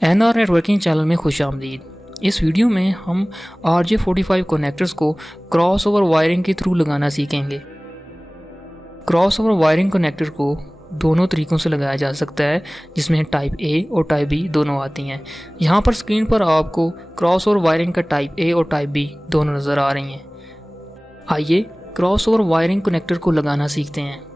NR networking channel में खुश आमदीद। इस वीडियो में हम RJ45 कनेक्टर्स को क्रॉस ओवर वायरिंग के थ्रू लगाना सीखेंगे। क्रॉस ओवर वायरिंग कनेक्टर को दोनों तरीक़ों से लगाया जा सकता है, जिसमें टाइप ए और टाइप बी दोनों आती हैं। यहाँ पर स्क्रीन पर आपको क्रॉस ओवर वायरिंग का टाइप ए और टाइप बी दोनों नज़र आ रही हैं। आइए क्रॉस ओवर वायरिंग कनेक्टर को लगाना सीखते हैं।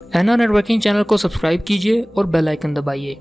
एनआर नेटवर्किंग चैनल को सब्सक्राइब कीजिए और बेल आइकन दबाइए।